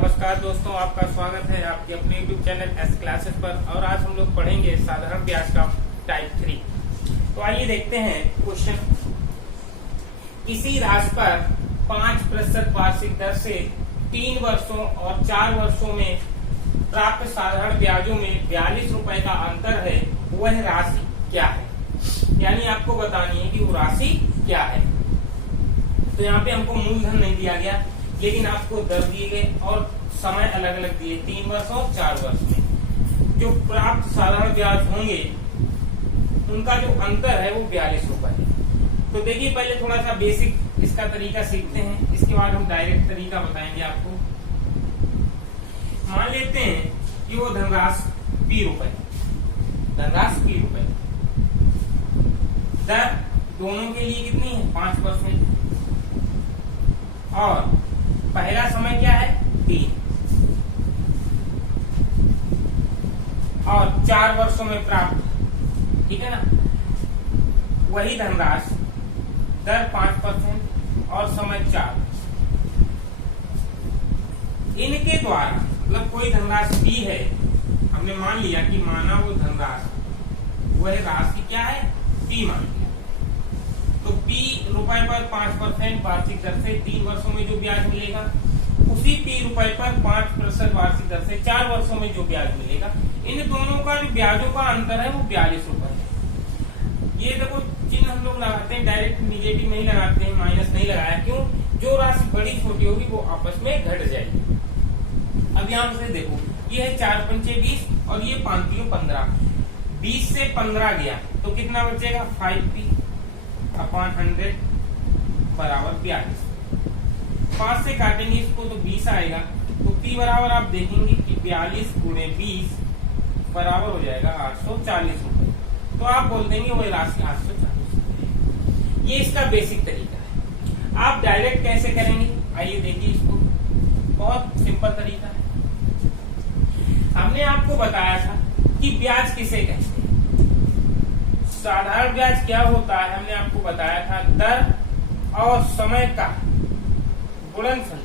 नमस्कार दोस्तों, आपका स्वागत है आपके अपने YouTube चैनल एस क्लासेस पर। और आज हम लोग पढ़ेंगे साधारण ब्याज का टाइप 3। तो आइए देखते हैं क्वेश्चन। किसी राशि पर 5% वार्षिक दर से 3 वर्षों और 4 वर्षों में प्राप्त साधारण ब्याजों में 42 रुपए का अंतर है, वह राशि क्या है? यानी आपको बतानी है कि वो राशि क्या है। तो यहाँ पे हमको मूलधन नहीं दिया गया, लेकिन आपको दर दिए गए और समय अलग अलग दिए, 3 वर्ष और 4 वर्ष में जो प्राप्त साधारण ब्याज होंगे उनका जो अंतर है वो 42 रुपए है। तो देखिए, पहले थोड़ा सा बेसिक इसका तरीका सीखते हैं, इसके बाद हम डायरेक्ट तरीका बताएंगे आपको। मान लेते हैं कि वो धनराशि P रुपए, धनराशि P रुपए, दर दोनों के लिए कितनी है? 5%। और पहला समय क्या है? 3, और 4 वर्षों में प्राप्त, ठीक है ना। वही धनराशि, दर 5% और समय 4। इनके द्वारा मतलब कोई धनराशि दी है, हमने मान लिया कि माना वो धनराशि, वह राशि क्या है? P मान लिया। तो P रुपए पर 5% वार्षिक दर से 3 वर्षों में जो ब्याज मिलेगा, उसी P रुपए पर 5% वार्षिक दर से 4 वर्षों में जो ब्याज मिलेगा, इन दोनों का जो ब्याजों का अंतर है वो 42 रुपए है। ये देखो चिन्ह हम लोग लगाते हैं, डायरेक्ट निगेटिव नहीं लगाते हैं, माइनस नहीं लगाया। क्यों? जो राशि बड़ी छोटी होगी वो आपस में घट जाएगी। अब यहाँ से देखो, ये है 4 पंचे 20 और ये 5 3 15। 20 से 15 गया तो कितना बचेगा? 5P अपॉन 100 बराबर 42। 5 से काटेंगे इसको तो 20 आएगा। तो P बराबर आप देखेंगे कि 42 गुणे 20 बराबर हो जाएगा 840 रुपए। तो आप बोल देंगे वही राशि 840 रुपए। ये इसका बेसिक तरीका है। आप डायरेक्ट कैसे करेंगे? आइए देखिए इसको, बहुत सिंपल तरीका है। हमने आपको बताया था कि ब्याज किसे कहते हैं। साधारण ब्याज क्या होता है? हमने आपको बताया था, दर और समय का गुणनफल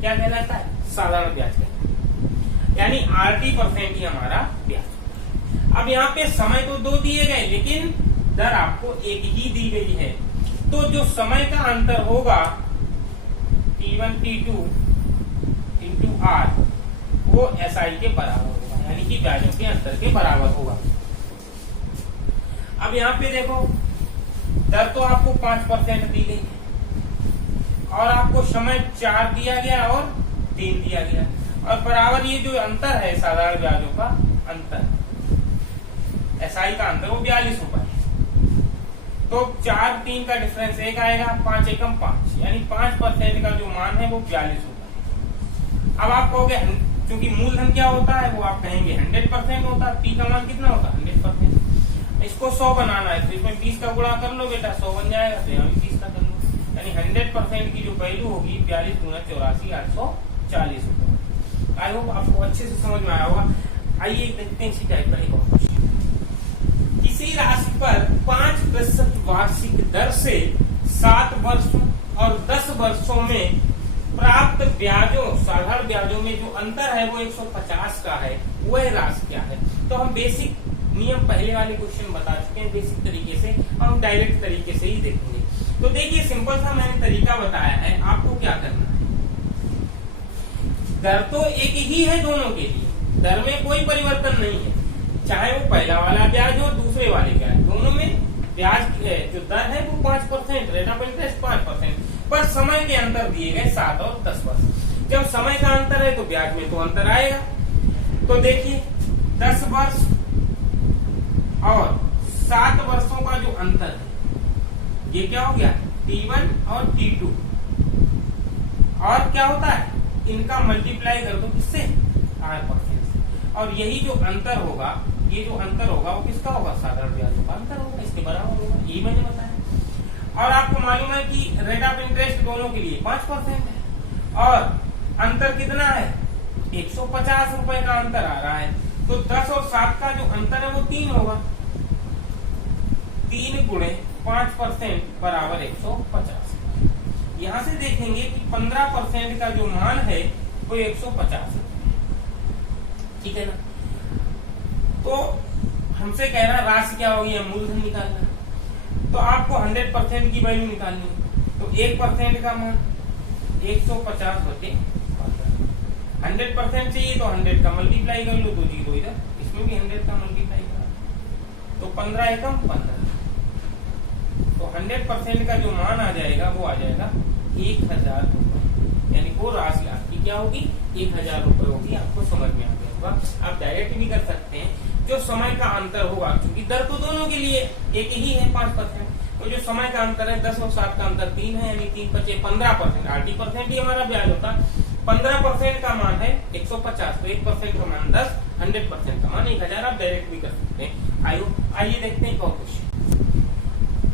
क्या कहलाता है? साधारण ब्याज कहलाता है। यानी RT% ही हमारा ब्याज। अब यहाँ पे समय तो 2 दिए गए, लेकिन दर आपको एक ही दी गई है। तो जो समय का अंतर होगा T1 T2 इंटू R, वो SI के बराबर होगा, यानी कि ब्याजों के अंतर के बराबर होगा। अब यहाँ पे देखो, दर तो आपको 5% दी गई है और आपको समय 4 दिया गया और 3 दिया गया, और बराबर ये जो अंतर है साधारण ब्याजों का अंतर, SI का अंतर, वो 42 रुपए है। तो 4 3 का डिफरेंस 1 आएगा, 5 एकम 5, यानी 5% का जो मान है वो 42 रुपए। अब आप कहोगे, क्योंकि मूलधन क्या होता है वो आप कहेंगे 100% होता है। P का मान कितना होता है? 100%। इसको 100 बनाना है तो इसमें 20 का गुणा कर लो बेटा, 100 बन जाएगा। तो यहाँ भी 20 का कर लो, यानी 100% की जो वैल्यू होगी 42 गुना 84, 840 रुपए। आई होप आपको अच्छे से समझ में आया होगा। आइए देखते हैं इसी टाइप का एक और क्वेश्चन। किसी राशि पर 5% वार्षिक दर से 7 वर्षों और 10 वर्षों में प्राप्त ब्याजों, साधारण ब्याजों में जो अंतर है वो 150 का है, वह राशि क्या है? तो हम बेसिक नियम पहले वाले क्वेश्चन बता चुके हैं बेसिक तरीके से, हम डायरेक्ट तरीके से ही देखेंगे। तो देखिए, सिंपल सा मैंने तरीका बताया है, आपको क्या करना है। दर तो एक ही है दोनों के लिए, दर में कोई परिवर्तन नहीं है, चाहे वो पहला वाला ब्याज हो दूसरे वाले ब्याज, दोनों में ब्याज जो दर है वो 5%, रेट ऑफ इंटरेस्ट 5%, पर समय के अंतर दिए गए 7 और 10 वर्ष। जब समय का अंतर है तो ब्याज में तो अंतर आएगा। तो देखिए, 10 वर्ष और 7 वर्षों का जो अंतर है, ये क्या हो गया? T1 और T2। और क्या होता है? इनका मल्टीप्लाई कर दो किससे? R% से। और यही जो अंतर होगा, ये जो अंतर होगा वो किसका होगा? साधारण ब्याजों का अंतर होगा, इसके बराबर होगा। ये मैंने बताया। और आपको मालूम है कि रेट ऑफ इंटरेस्ट दोनों के लिए 5% है, और अंतर कितना है? 150 रुपए का अंतर आ रहा है। तो 10 और 7 का जो अंतर है वो 3 होगा। 3 गुणे 5% बराबर 150। यहाँ से देखेंगे कि 15% का जो मान है वो 150 रुपए, ठीक है ना। तो हमसे कह रहा राशि क्या होगी, मूलधन निकालना। तो आपको 100% की वैल्यू निकालनी है। तो 1% का मान 150 बटे 100% चाहिए तो 100 का मल्टीप्लाई कर लो, 2 जीरो इधर, इसमें भी 100 का मल्टीप्लाई करा तो 15 एकम 15। तो 100% का जो मान आ जाएगा वो आ जाएगा 1000 रुपए, यानी वो राशि आपकी क्या होगी, 1000 रुपए होगी। आपको समझ में आ गया होगा। आप डायरेक्ट भी कर सकते हैं। जो समय का अंतर होगा, क्योंकि दर तो दोनों के लिए एक ही है 5%, तो जो समय का अंतर है 10 और 7 का अंतर 3 है, यानी 3 बचे 15%। 80% ही हमारा ब्याज होता। 15% का मान है 150, तो 1% का मान 10, 100% का मान 1000। आप डायरेक्ट भी कर सकते हैं। आइए देखते हैं कौन क्वेश्चन।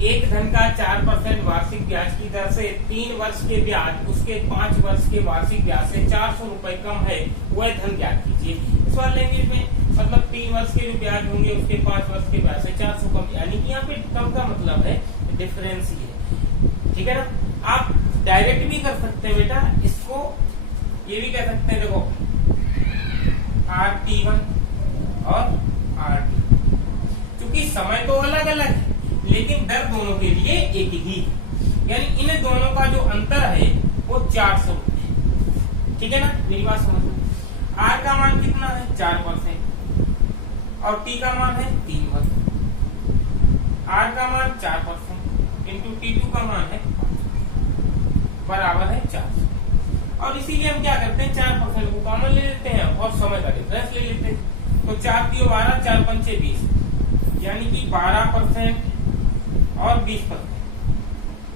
एक धन का 4% वार्षिक ब्याज की दर से 3 वर्ष के ब्याज उसके 5 वर्ष के वार्षिक ब्याज से 400 रुपए कम है, वह धन ज्ञात कीजिए। इस वाले लैंग्वेज में मतलब 3 वर्ष के जो ब्याज होंगे उसके 5 वर्ष के ब्याज से 400 कम, यानी कि यहाँ पे कम का मतलब है डिफरेंस ही है, ठीक है ना। आप डायरेक्ट भी कर सकते हैं बेटा, इसको ये भी कह सकते हैं, देखो RT1 और RT, क्योंकि समय तो अलग अलग है लेकिन दर दोनों के लिए एक ही है, यानी इन दोनों का जो अंतर है वो 400 रुपए, ठीक है ना। मेरी बात समझ लो। R का मान कितना है 4% और T का मान है 3 वर्ष। R का मान 4% इंटू T2 का मान है 5 बराबर है 400। और इसीलिए हम क्या करते हैं, 4% को कॉमन ले लेते हैं और समय का डिफरेंस ले लेते हैं। तो 4 3 12, 4 5 20, यानी कि 12% और 20%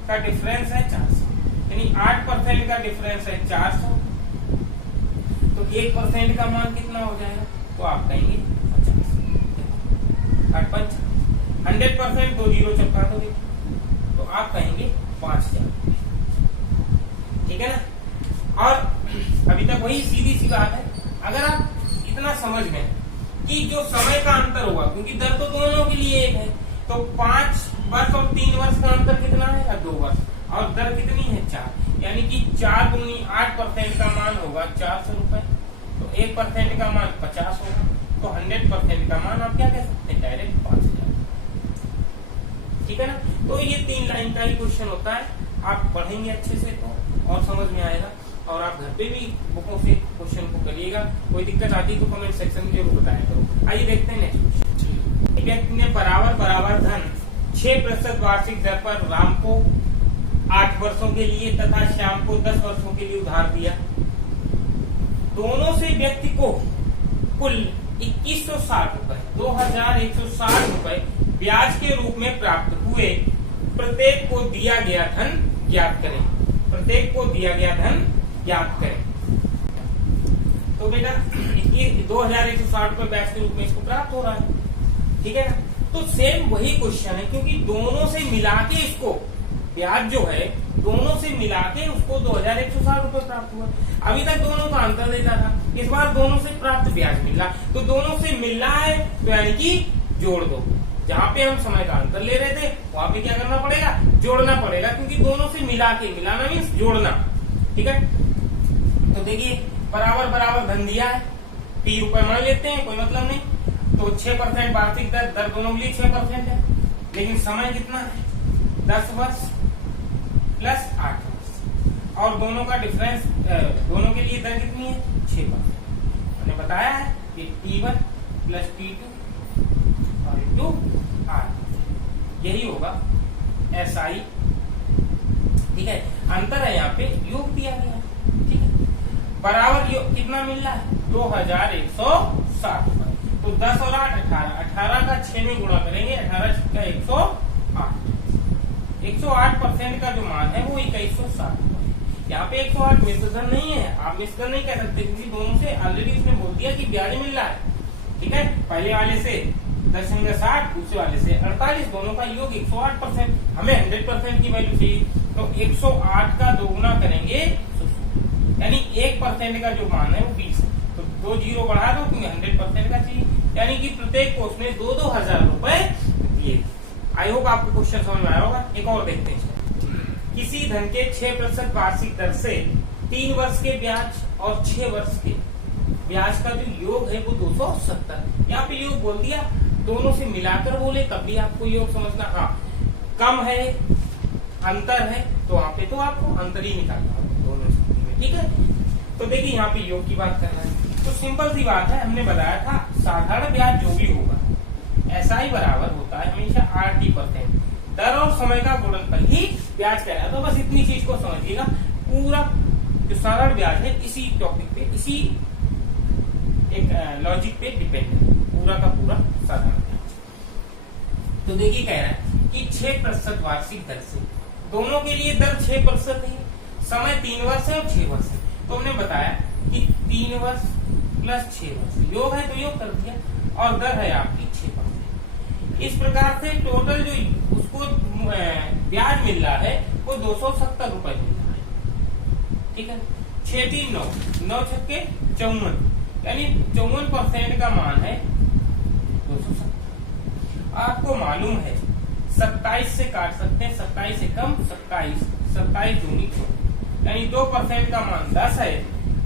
का डिफरेंस है 400, यानी 8% का डिफरेंस है 400। तो 1% का मान कितना हो जाएगा, तो आप कहेंगे 50। 100% 2 जीरो चपका दो, तो आप कहेंगे 5000, ठीक है ना। और अभी तक वही सीधी सी बात है। अगर आप इतना समझ गए कि जो समय का अंतर होगा, क्योंकि दर तो दोनों के लिए एक है, तो 5 वर्ष और 3 वर्ष का अंतर कितना है, 2 वर्ष, और दर कितनी है 4, यानी कि 4 दूनी 8% का मान होगा 400 रुपए। तो 1% का मान 50 होगा, तो 100% का मान आप क्या कह सकते हैं, डायरेक्ट 5000, ठीक है ना। तो ये 3 लाइन का ही क्वेश्चन होता है। आप पढ़ेंगे अच्छे से तो और समझ में आएगा, और आप घर पे भी बुकों से क्वेश्चन को करिएगा। कोई दिक्कत आती तो कमेंट सेक्शन में जरूर बताया करो। आइए देखते हैं नेक्स्ट क्वेश्चन। एक व्यक्ति ने बराबर धन 6% वार्षिक दर पर राम को 8 वर्षों के लिए तथा श्याम को 10 वर्षों के लिए उधार दिया। दोनों से व्यक्ति को कुल 2160 रुपए 2160 रुपए ब्याज के रूप में प्राप्त हुए। प्रत्येक को दिया गया धन ज्ञात करें। प्रत्येक को दिया गया धन ज्ञात करें। तो बेटा 2160 रुपए ब्याज के रूप में इसको प्राप्त हो रहा है, ठीक है ना। तो सेम वही क्वेश्चन है, क्योंकि दोनों से मिला के इसको ब्याज जो है दोनों से मिला के उसको 2160 रुपए प्राप्त हुआ। अभी तक दोनों का अंतर देता था, इस बार दोनों से प्राप्त ब्याज मिला, तो दोनों से मिल रहा है तो यानी कि जोड़ दो। जहाँ पे हम समय का अंतर ले रहे थे वहां पे क्या करना पड़ेगा, जोड़ना पड़ेगा, क्योंकि दोनों से मिला के, मिलाना मीन्स जोड़ना, ठीक है। तो देखिए बराबर धन दिया है, 30 रुपए मान लेते हैं, कोई मतलब नहीं। तो 6% वार्षिक दर दोनों के लिए 6% है, लेकिन समय कितना है 10 वर्ष प्लस 8 वर्ष, और दोनों का डिफरेंस दोनों के लिए दर कितनी है 6%। मैंने बताया है कि T1 प्लस T2 और इंटू R, यही होगा SI, ठीक है। अंतर है यहाँ पे योग दिया गया है, ठीक है। बराबर योग कितना मिल रहा है 2160 रुपए। तो 10 और 8 18 का 6 में गुणा करेंगे, 18 का 108। 108% का जो मान है वो 2160 रुपए। यहाँ पे 108 मिश्रधन नहीं है, आप मिश्रधन नहीं कह सकते, क्योंकि दोनों से ऑलरेडी उसने बोल दिया कि ब्याज मिल रहा है, ठीक है। पहले वाले से 10.60, दूसरे वाले से 48, दोनों का योग 108%। हमें 100% की वैल्यू चाहिए, तो 108 का दोगुना करेंगे, यानी 1% का जो मान है वो 20 है। तो 2 जीरो बढ़ा दो, क्योंकि 100% का चाहिए, यानी कि प्रत्येक को उसने 2-2000 रुपए दिए। आई होप आपको क्वेश्चन समझ में आया होगा। एक और देखते हैं। किसी धन के 6% वार्षिक दर से 3 वर्ष के ब्याज और 6 वर्ष के ब्याज का जो योग है वो 270। यहाँ पे योग बोल दिया, दोनों से मिलाकर बोले तब भी आपको योग समझना। हाँ, कम है, अंतर है, तो वहां पे तो आपको अंतर ही निकालना होगा दोनों स्थिति में। ठीक है, तो देखिए यहाँ पे योग की बात कर रहा है, तो सिंपल सी बात है, हमने बताया था साधारण ब्याज जो भी होगा SI बराबर होता है हमेशा RT%, दर और समय का गुणनफल ही ब्याज कहलाता है। तो बस इतनी चीज को समझिएगा, पूरा जो साधारण ब्याज है इसी टॉपिक पे, इसी एक लॉजिक पे डिपेंड है पूरा का पूरा साधारण ब्याज। तो देखिए कह रहा है कि 6% वार्षिक दर से, दोनों के लिए दर 6% है, समय 3 वर्ष है और 6 वर्ष है। तो हमने बताया कि 3 वर्ष प्लस 6 वर्ष, योग है तो योग कर दिया, और दर है आपकी 6%। इस प्रकार से टोटल जो उसको ब्याज मिल रहा है वो 270 रुपए मिल रहा है। ठीक है, 6 3 9 9 छक्के 54, यानी 54% का मान है 270। आपको मालूम है 27 से काट सकते हैं, 27 से कम 27, 27 दूनी 24, यानी 2% का मान 10 है,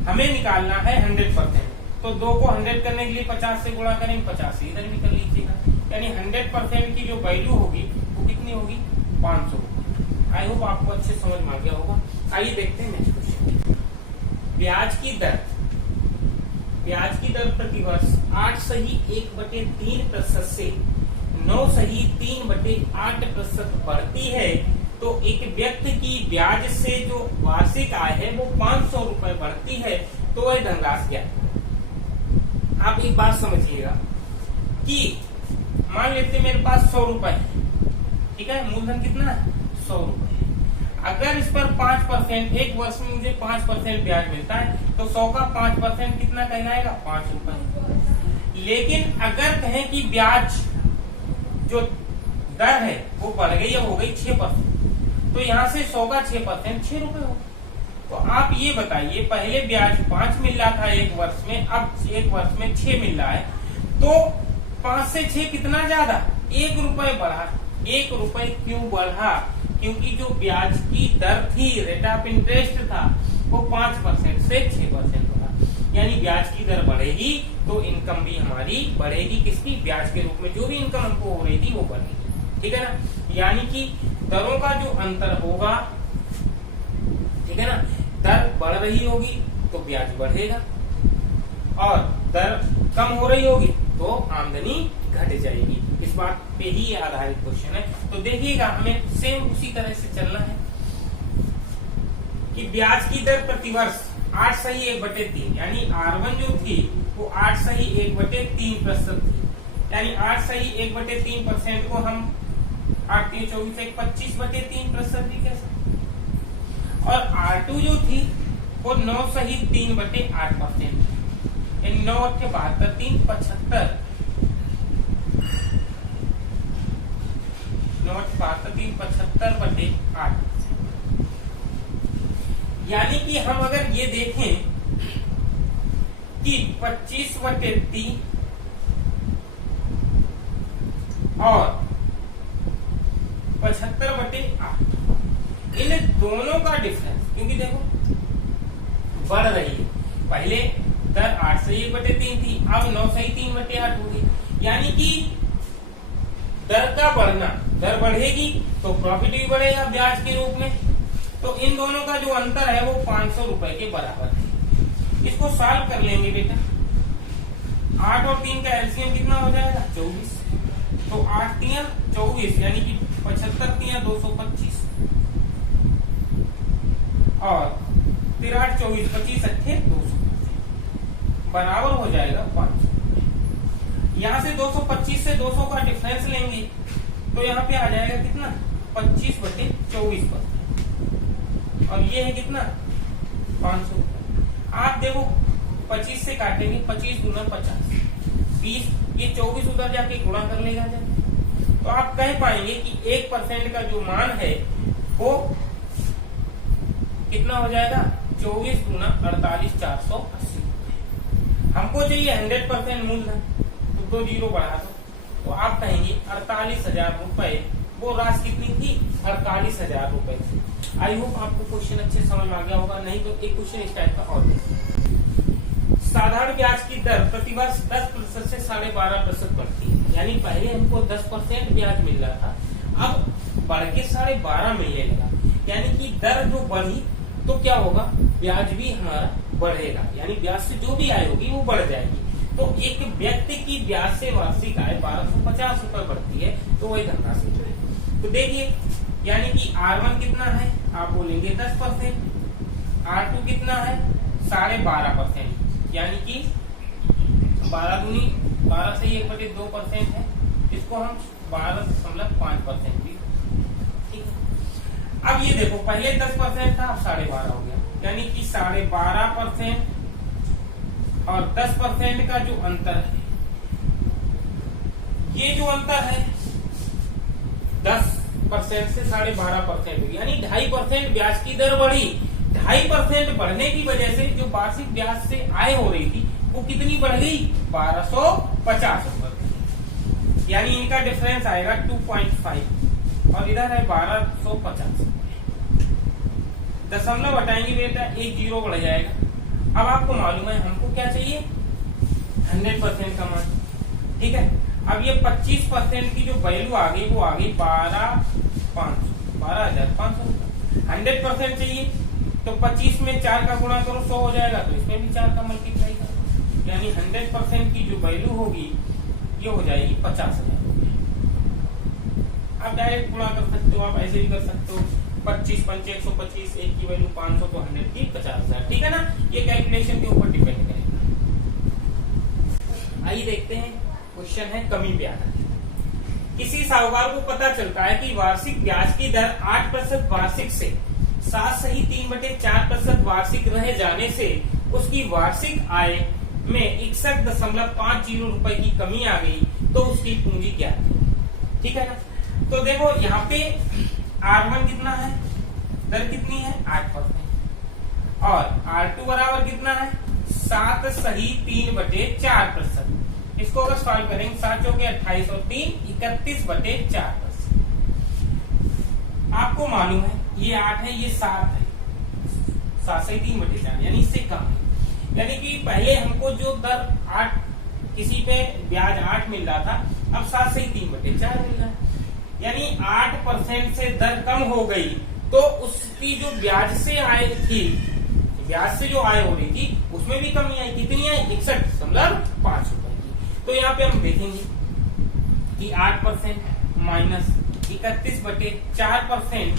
हमें निकालना है 100%। तो 2 को 100 करने के लिए 50 से गुणा करेंगे, 50 से इधर भी कर लीजिएगा, यानी 100% की जो वैल्यू होगी वो कितनी होगी 500। आई होप आपको अच्छे समझ में आ गया होगा। आइए देखते हैं नेक्स्ट क्वेश्चन। ब्याज की दर, ब्याज की दर प्रति वर्ष 8 सही 1/3% से 9 सही 3/8% बढ़ती है, तो एक व्यक्ति की ब्याज से जो वार्षिक आय है वो 500 रुपए बढ़ती है, तो वह धनराशि क्या है। आप एक बात समझिएगा कि मान लेते मेरे पास 100 रुपए है, ठीक है, मूलधन कितना है 100 रुपए। अगर इस पर 5%, एक वर्ष में मुझे 5% ब्याज मिलता है, तो 100 का 5% कितना कहलाएगा 5 रुपए। लेकिन अगर कहें कि ब्याज जो दर है वो बढ़ गई, अब हो गई 6%, तो यहाँ से 100 का 6% 6 रुपए हो। तो आप ये बताइए, पहले ब्याज 5 मिल रहा था एक वर्ष में, अब एक वर्ष में 6 मिल रहा है, तो 5 से 6 कितना ज्यादा 1 रुपए बढ़ा। 1 रुपए क्यों बढ़ा? क्योंकि जो ब्याज की दर थी, रेट ऑफ इंटरेस्ट था, वो 5% से 6% बढ़ा। यानी ब्याज की दर बढ़ेगी तो इनकम भी हमारी बढ़ेगी, किसकी, ब्याज के रूप में जो भी इनकम हमको हो रही थी वो बढ़ेगी। ठीक है ना, यानी कि दरों का जो अंतर होगा, ठीक है ना, दर बढ़ रही होगी तो ब्याज बढ़ेगा, और दर कम हो रही होगी तो आमदनी घट जाएगी। इस बात पे ही आधारित क्वेश्चन है। तो देखिएगा, हमें सेम उसी तरह से चलना है कि ब्याज की दर प्रति वर्ष 8 सही 1/3, यानी R1 जो थी वो 8 सही 1/3% थी, यानी 8 सही 1/3% को हम 8 3 24 1 25/3% भी कह सकते हैं। और R2 जो थी वो 9 सही 3/8%, 9 8 72 3 75, 9 8 72 3 75/8। यानी कि हम अगर ये देखें कि 25/3 और 75/8, इन दोनों का डिफरेंस, क्योंकि देखो बढ़ रही है, पहले दर 8 सही 1/3 थी, अब 9 सही 3/8 हो गई। यानी कि दर का बढ़ना, दर बढ़ेगी तो प्रॉफिट भी बढ़ेगा ब्याज के रूप में। तो इन दोनों का जो अंतर है वो 500 रुपए के बराबर है। इसको सॉल्व कर लेंगे बेटा, 8 और 3 का एलसीएम कितना हो जाएगा 24, तो 8 3 24, यानी कि 75 3 225, और 3 8 24 25 8 200 बराबर हो जाएगा 500। यहाँ से 225 से 200 का डिफरेंस लेंगे तो यहाँ पे आ जाएगा कितना 25/24%, और ये है कितना 500। आप देखो 25 से काटेंगे, 25 दूना 50, 20, ये 24 उधर जाके गुणा कर लेगा जब, तो आप कह पाएंगे कि 1% का जो मान है वो कितना हो जाएगा 24 दूना 48 480। हमको चाहिए 100% मूलधन, तो 2 जीरो बढ़ा दो, तो आप कहेंगे 48,000 रुपए, वो राशि कितनी थी 48,000 रुपए थी। आई होप आपको क्वेश्चन अच्छे समझ में आ गया होगा, नहीं तो एक क्वेश्चन इस टाइप का और साधारण ब्याज की दर प्रतिवर्ष 10% से 12.5% बढ़ती है। यानी पहले हमको 10% ब्याज मिल रहा था, अब बढ़ के 12.5 मिलने लगा। यानी कि दर जो बढ़ी तो क्या होगा, ब्याज भी हमारा बढ़ेगा, यानी ब्याज से जो भी आय होगी वो बढ़ जाएगी। तो एक व्यक्ति की ब्याज से वार्षिक आय 1250 रुपए बढ़ती है, तो वही धनराशि है। तो देखिए, यानी कि R1 कितना है, आप बोलेंगे 10%, R2 कितना है 12.5%, यानी कि 12 दूनी 12 से 1/2% है, इसको हम 12.5% भी, ठीक है। अब ये देखो, पहले 10% था, अब 12.5 हो गया, यानी कि 12.5% और 10% का जो अंतर है, ये जो अंतर है 10% से 12.5%, यानी 2.5% ब्याज की दर बढ़ी। 2.5% बढ़ने की वजह से जो वार्षिक ब्याज से आय हो रही थी वो कितनी बढ़ गई, 1250 रुपए, यानी इनका डिफरेंस आएगा 2.5 और इधर है 1250। दशमलव हटाएंगे बेटा, एक जीरो बढ़ जाएगा। अब आपको मालूम है हमको क्या चाहिए, 100% का मान, ठीक है। अब ये 25% की जो वैल्यू आ गई वो आ गई 12,500 रुपए। 100% चाहिए तो 25 में 4 का गुणा करो 100 हो जाएगा, तो इसमें भी 4 का मल्टीप्लाई करो, यानी 100% की जो वैल्यू होगी ये हो जाएगी 50,000 रुपए। आप डायरेक्ट गुणा कर सकते हो, आप ऐसे भी कर सकते हो, 25 पंचे 125, एक की वैल्यू 500 तो 100 की 50,000, ठीक है ना। ये कैलकुलेशन के ऊपर डिपेंड करेगा। आइए देखते हैं, क्वेश्चन है कमी ब्याज। किसी साहूकार को पता चलता है कि वार्षिक ब्याज की दर 8% वार्षिक से 7 सही 3/4% वार्षिक रह जाने से उसकी वार्षिक आय में 61.50 रुपए की कमी आ गई, तो उसकी पूंजी क्या है, ठीक है ना। तो देखो यहाँ पे R1 कितना है, दर कितनी है 8%, और R2 बराबर कितना है 7 सही 3/4%। इसको अगर सॉल्व करेंगे 7 चौके 28 और 3 31/4%। आपको मालूम है ये 8 है, ये 7 है, 7 सही 3/4, यानी इससे कम है। यानी कि पहले हमको जो दर 8 किसी पे ब्याज 8 मिल रहा था, अब 7 सही 3/4 मिल रहा है, यानी 8% से दर कम हो गई, तो उसकी जो ब्याज से आय थी, ब्याज से जो आय हो रही थी उसमें भी कमी आई। कितनी आई, 61.5 रुपए की। तो यहाँ पे हम देखेंगे कि 8% माइनस 31/4%,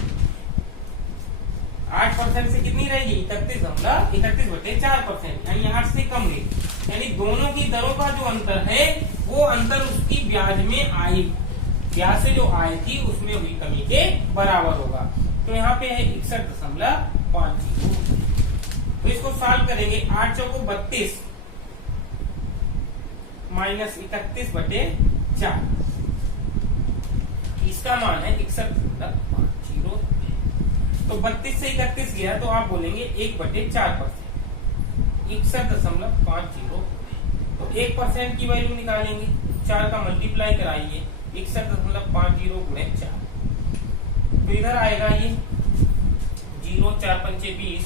8% से कितनी रहेगी 31/4%, यानी 8 से कम गई, यानी दोनों की दरों का जो अंतर है वो अंतर उसकी ब्याज में आई, ब्याज से जो आय थी उसमें हुई कमी के बराबर होगा। तो यहाँ पे है 61.50। तो इसको सॉल्व करेंगे, 8 चौको 32 माइनस 31/4, इसका मान है 61.50। तो 32 से 31 गया तो आप बोलेंगे 1/4%, 61.50। तो 1% की वैल्यू निकालेंगे, 4 का मल्टीप्लाई कराइए, 61.50 गुणे 4, तो इधर आएगा ये 0, 4 पंचे 20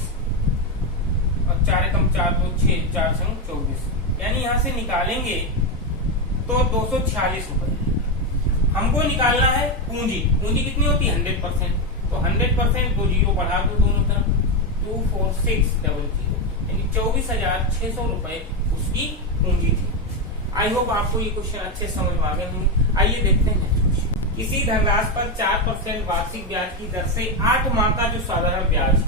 और 4 एकम 4 तो 6, 4 संग 24, यानी यहां से निकालेंगे तो 246 रुपए। हमको निकालना है पूंजी, पूंजी कितनी होती है 100%, तो 100% को 0 बढ़ा दो दोनों तरफ, 24600, यानी 24,600 रुपए उसकी पूंजी थी। आई होप आपको ये क्वेश्चन अच्छे समझ में आ गए होंगे। आइए देखते हैं किसी धनराशि पर 4% वार्षिक ब्याज की दर से 8 माह का जो साधारण ब्याज है,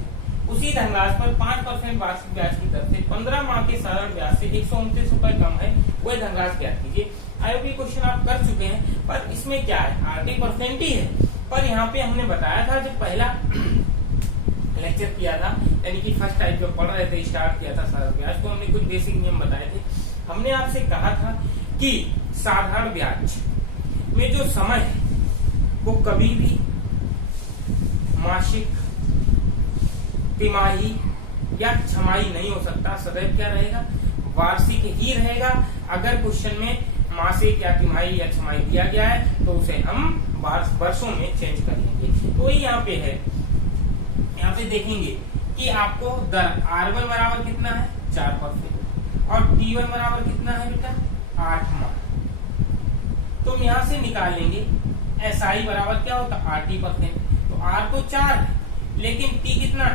उसी धनराशि पर 5% वार्षिक ब्याज की दर से 15 माह के साधारण ब्याज से 129 रुपए कम है, वह धनराशि ज्ञात कीजिए। आई होप ये क्वेश्चन आप कर चुके हैं, पर इसमें क्या है 8% ही है, पर यहाँ पे हमने बताया था जब पहला लेक्चर किया था, यानी कि फर्स्ट टाइम जब पढ़ रहे थे, स्टार्ट किया था साधारण ब्याज, तो हमने कुछ बेसिक नियम बताए थे। हमने आपसे कहा था कि साधारण ब्याज में जो समय है वो कभी भी मासिक, तिमाही या छमाही नहीं हो सकता, सदैव क्या रहेगा वार्षिक ही रहेगा। अगर क्वेश्चन में मासिक या तिमाही या छमाही दिया गया है तो उसे हम वर्षों में चेंज कर लेंगे। तो यहाँ पे है, यहाँ पे देखेंगे कि आपको दर R1 बराबर कितना है 4% और T T1 बराबर कितना है बेटा 8 माह। तो हम यहाँ से निकालेंगे SI बराबर क्या होता है 80%। तो R तो 4 है लेकिन T कितना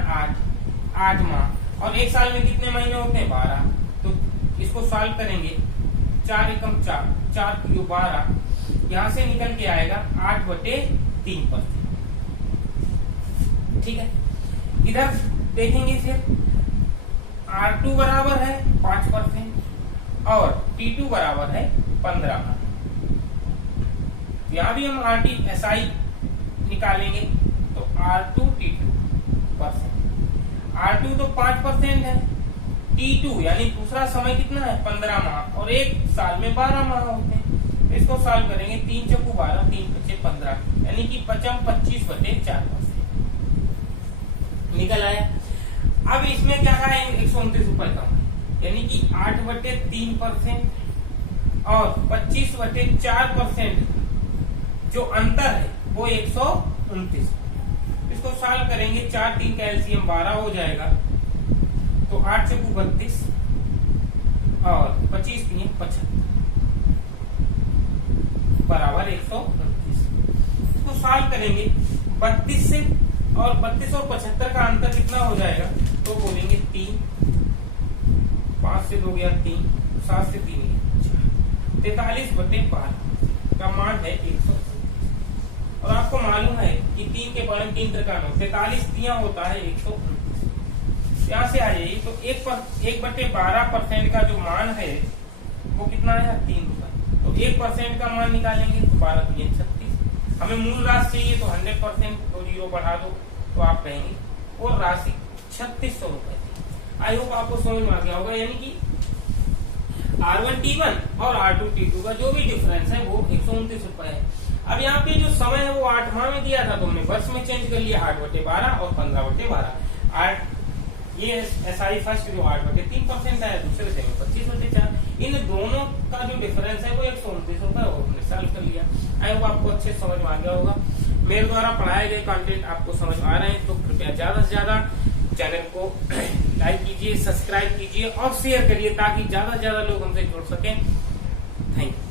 8 माह, और एक साल में कितने महीने होते हैं 12। तो इसको सॉल्व करेंगे 4 एकम 4, 4 किलो 12, यहाँ से निकल के आएगा 8/3%। ठीक है, इधर देखेंगे फिर R2 बराबर है 5% और T2 बराबर है 15 माह। यहाँ भी हम RTSI निकालेंगे तो R2 T2%। R2 तो 5% है, T2 यानी दूसरा समय कितना है 15 माह, और एक साल में 12 माह होते हैं। तो इसको सॉल्व करेंगे 3 चौको 12, 3 पच्चे 15, यानी कि 25/4% निकल आया। अब इसमें क्या है 129 रुपए कम है, यानी कि 8/3% और 25/4% जो अंतर है वो 129। इसको सॉल्व करेंगे 4 3 कैल्शियम 12 हो जाएगा, तो 8 चौको 32 और 25 3 75 बराबर 129। इसको सॉल्व करेंगे 32 से, और 32 और 75 का अंतर कितना हो जाएगा, तो बोलेंगे 3, 5 से 2 गया 3, 7 से 3 4, 43/12 का मान है 129। और आपको मालूम है कि 3 के पढ़े 3 त्रिकाण 43 3 होता है 129। यहाँ से आ जाइए तो 1/12% का जो मान है वो कितना है 3 रुपए। तो 1% का मान निकालेंगे तो 12 3 36। हमें मूल राशि चाहिए तो 100% तो 0 बढ़ा दो, तो आप कहेंगे वो राशि 3600 रुपए थी। आई होप आपको समझ में आ गया होगा, यानी कि R1 T1 और R2 T2 का जो भी डिफरेंस है वो 129 रुपए है। अब यहाँ पे जो समय है वो 8 माह में दिया था, तो हमने वर्ष में चेंज कर लिया 8/12 और 15/12। ये SI फर्स्ट जो 8/3% है, दूसरे से 25/4। इन दोनों का जो डिफरेंस है वो 129 रुपए, वो हमने सॉल्व कर लिया। आई होप आपको अच्छे समझ में आ गया होगा। मेरे द्वारा पढ़ाए गए कंटेंट आपको समझ आ रहे हैं तो कृपया ज्यादा से ज्यादा चैनल को लाइक कीजिए, सब्सक्राइब कीजिए और शेयर करिए ताकि ज्यादा से ज्यादा लोग हमसे जुड़ सकें। Thank you.